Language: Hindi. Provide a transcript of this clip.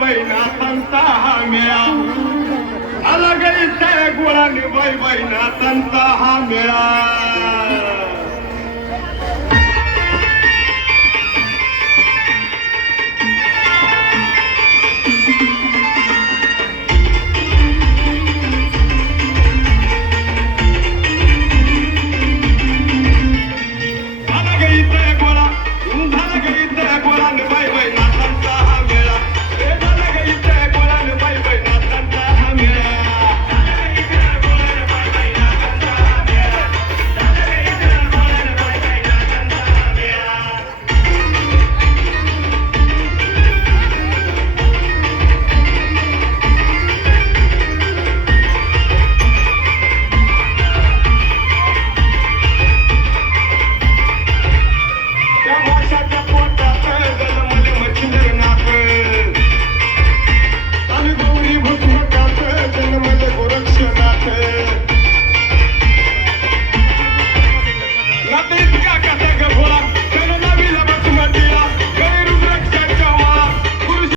बैना संता हाम्या अलग इसे गोळा निभाई बैना संता Gaga.